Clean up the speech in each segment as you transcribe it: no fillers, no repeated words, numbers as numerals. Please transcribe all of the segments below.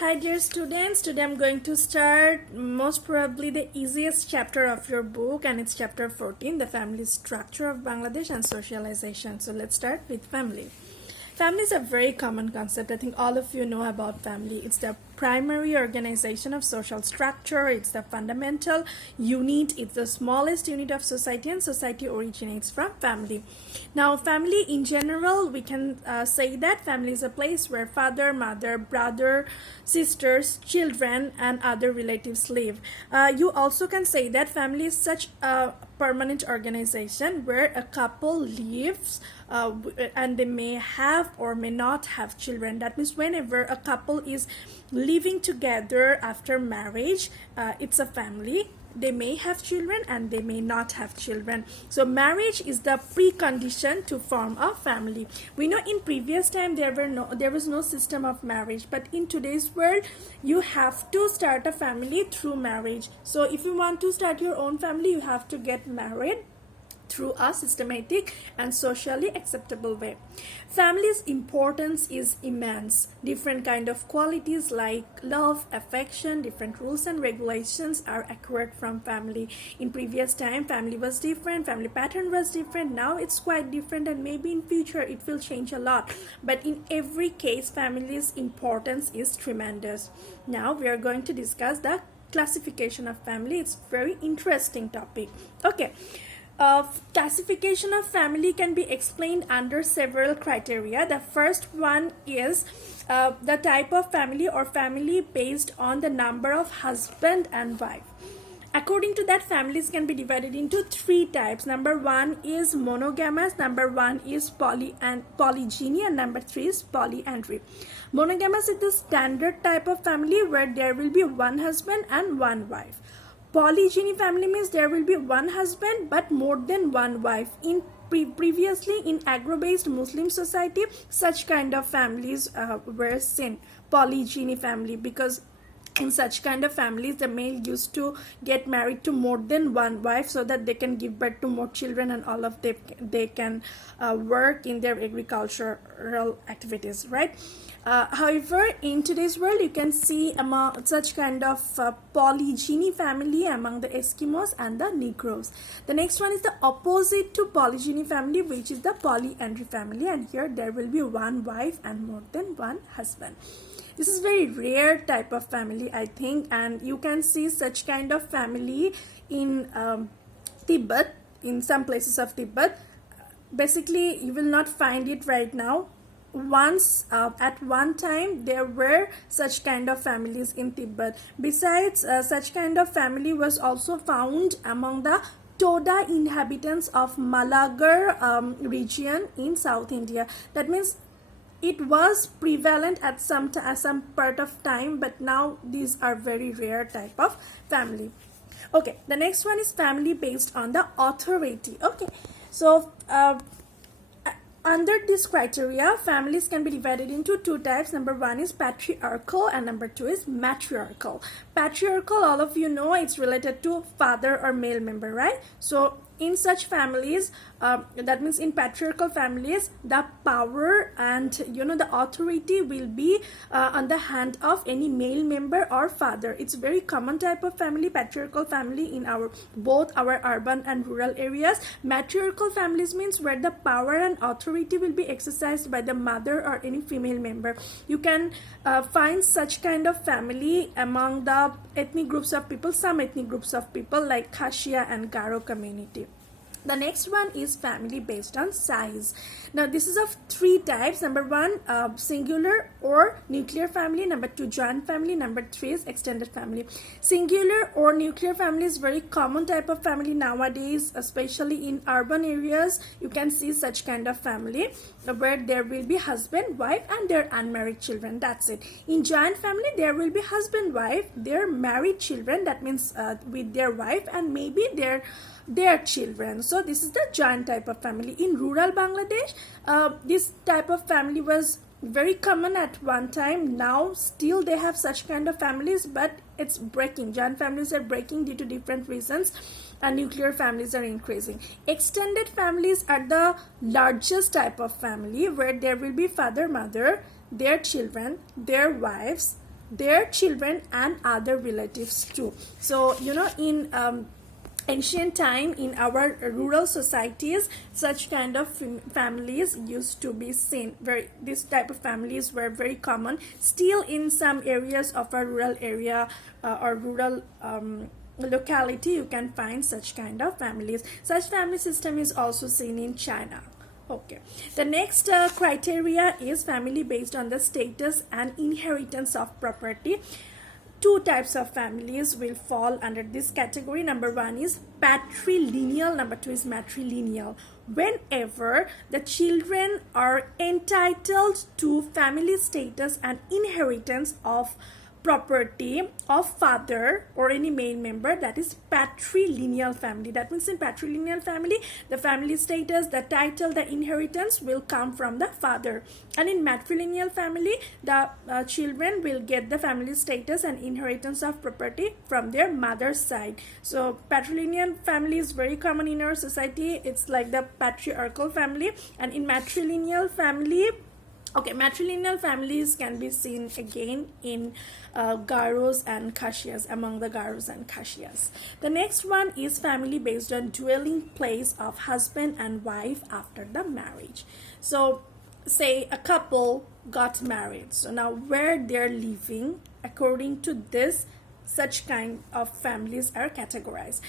Hi dear students, today I'm going to start most probably the easiest chapter of your book, and it's chapter 14, the family structure of Bangladesh and socialization. So let's start with family. Family is a very common concept. I think all of you know about family. It's the primary organization of social structure. It's the fundamental unit. It's the smallest unit of society, and society originates from family. Now, family in general, we can say that family is a place where father, mother, brother, sisters, children, and other relatives live. You also can say that family is such a permanent organization where a couple lives and they may have or may not have children. That means whenever a couple is living together after marriage, it's a family. They may have children and they may not have children. So marriage is the precondition to form a family. We know in previous time there was no system of marriage, but in today's world you have to start a family through marriage. So if you want to start your own family, you have to get married through a systematic and socially acceptable way. Family's importance is immense. Different kind of qualities like love, affection, different rules and regulations are acquired from family. In previous time, family was different, family pattern was different. Now it's quite different, and maybe in future it will change a lot. But in every case, family's importance is tremendous. Now we are going to discuss the classification of family. It's a very interesting topic. Okay. Classification of family can be explained under several criteria. The first one is the type of family or family based on the number of husband and wife. According to that, families can be divided into three types. Number one is monogamous, number one is polygyny, and number three is polyandry. Monogamous is the standard type of family where there will be one husband and one wife. Polygyny family means there will be one husband but more than one wife. In previously in Agro-based Muslim society, such kind of families were seen, polygyny family, because in such kind of families the male used to get married to more than one wife so that they can give birth to more children, and all of them they can work in their agricultural activities, right? However, in today's world you can see among such kind of polygyny family among the Eskimos and the Negroes. The next one is the opposite to polygyny family, which is the polyandry family, and here there will be one wife and more than one husband. This is very rare type of family, I think, and you can see such kind of family in Tibet, in some places of Tibet. Basically, you will not find it right now. Once at one time there were such kind of families in Tibet. Besides, such kind of family was also found among the Toda inhabitants of Malagar region in South India. That means it was prevalent at some part of time, but now these are very rare type of family. Okay, the next one is family based on the authority. Okay, so under this criteria, families can be divided into two types. Number one is patriarchal and number two is matriarchal. Patriarchal, all of you know, it's related to father or male member, right? So in such families, that means in patriarchal families, the power and the authority will be on the hand of any male member or father. It's a very common type of family, patriarchal family, in both our urban and rural areas. Matriarchal families means where the power and authority will be exercised by the mother or any female member. You can find such kind of family among the ethnic groups of people, some ethnic groups of people like Khashia and Garo community. The next one is family based on size. Now this is of three types. Number one, singular or nuclear family. Number two, joint family. Number three is extended family. Singular or nuclear family is very common type of family nowadays, especially in urban areas. You can see such kind of family where there will be husband, wife, and their unmarried children. That's it. In joint family, there will be husband, wife, their married children. That means with their wife and maybe their children. So this is the joint type of family. In rural Bangladesh, this type of family was very common at one time. Now still they have such kind of families, but it's breaking. Joint families are breaking due to different reasons, and nuclear families are increasing. Extended families are the largest type of family where there will be father, mother, their children, their wives, their children and other relatives too. So in ancient time, in our rural societies, such kind of families used to be seen. This type of families were very common. Still in some areas of a rural area or rural locality, you can find such kind of families. Such family system is also seen in China. Okay, the next criteria is family based on the status and inheritance of property. Two types of families will fall under this category. Number one is patrilineal, number two is matrilineal. Whenever the children are entitled to family status and inheritance of property of father or any male member, that is patrilineal family. That means in patrilineal family, the family status, the title, the inheritance will come from the father, and in matrilineal family, the children will get the family status and inheritance of property from their mother's side. So patrilineal family is very common in our society. It's like the patriarchal family. And in matrilineal family, okay, matrilineal families can be seen again in Garos and Khasias, among the Garos and Khasias. The next one is family based on dwelling place of husband and wife after the marriage. So say a couple got married, so now where they're living, according to this, such kind of families are categorized.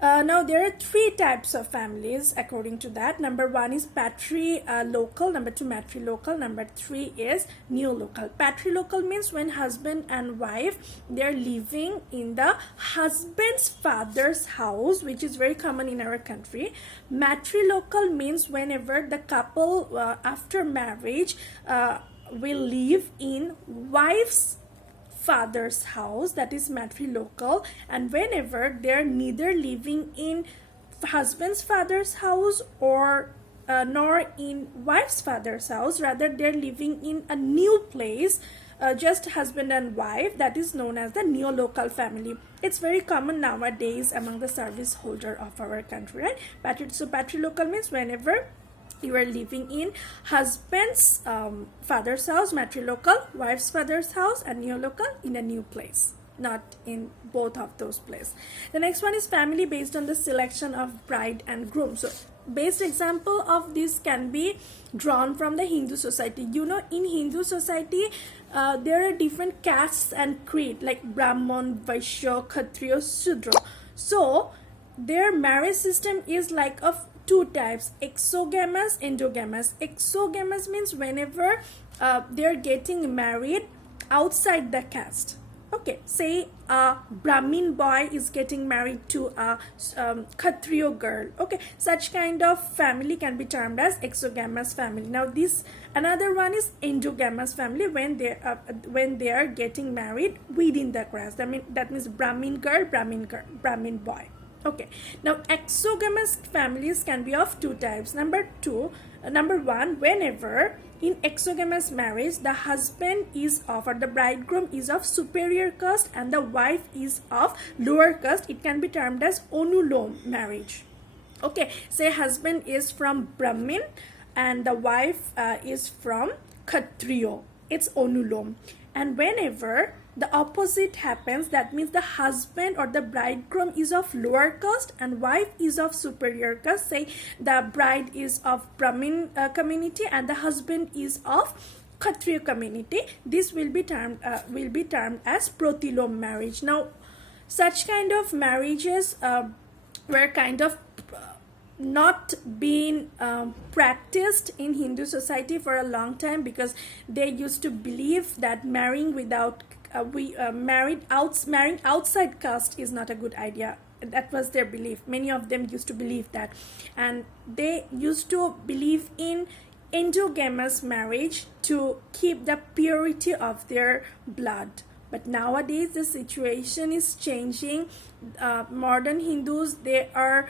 Now there are three types of families according to that. Number one is patrilocal, number two matrilocal, number three is neolocal. Patrilocal means when husband and wife, they're living in the husband's father's house, which is very common in our country. Matrilocal means whenever the couple after marriage will live in wife's father's house, that is matrilocal. And whenever they're neither living in husband's father's house or nor in wife's father's house, rather they're living in a new place, just husband and wife, that is known as the neolocal family. It's very common nowadays among the service holder of our country, right? So patrilocal means whenever you are living in husband's father's house, matrilocal, wife's father's house, and neolocal, in a new place, not in both of those places. The next one is family based on the selection of bride and groom. So best example of this can be drawn from the Hindu society. In Hindu society, there are different castes and creed, like Brahman, Vaishya, Kshatriya, Shudra. So their marriage system is like of two types: exogamous, endogamous. Exogamous means whenever they're getting married outside the caste. Okay, say a Brahmin boy is getting married to a Kshatriya girl. Okay, such kind of family can be termed as exogamous family. Now this another one is endogamous family, when they are getting married within the caste. That means Brahmin girl, Brahmin boy. Okay, now exogamous families can be of two types. Number one, whenever in exogamous marriage the husband is of, or the bridegroom is of superior caste and the wife is of lower caste, it can be termed as onulom marriage. Okay, say husband is from Brahmin and the wife is from Kshatriya, it's onulom. And whenever the opposite happens, that means the husband or the bridegroom is of lower caste and wife is of superior caste, say the bride is of Brahmin community and the husband is of Kshatriya community, this will be termed as protilom marriage. Now such kind of marriages were kind of not being practiced in Hindu society for a long time, because they used to believe that marrying outside caste is not a good idea. That was their belief. Many of them used to believe that, and they used to believe in endogamous marriage to keep the purity of their blood. But nowadays the situation is changing. Modern Hindus, they are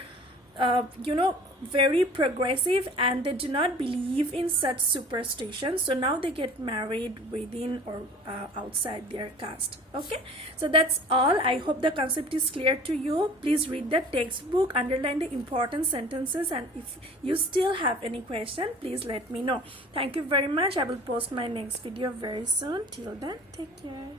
very progressive and they do not believe in such superstitions. So now they get married within or outside their caste. Okay, so that's all. I hope the concept is clear to you. Please read the textbook, underline the important sentences, and if you still have any question, please let me know. Thank you very much. I will post my next video very soon. Till then, take care.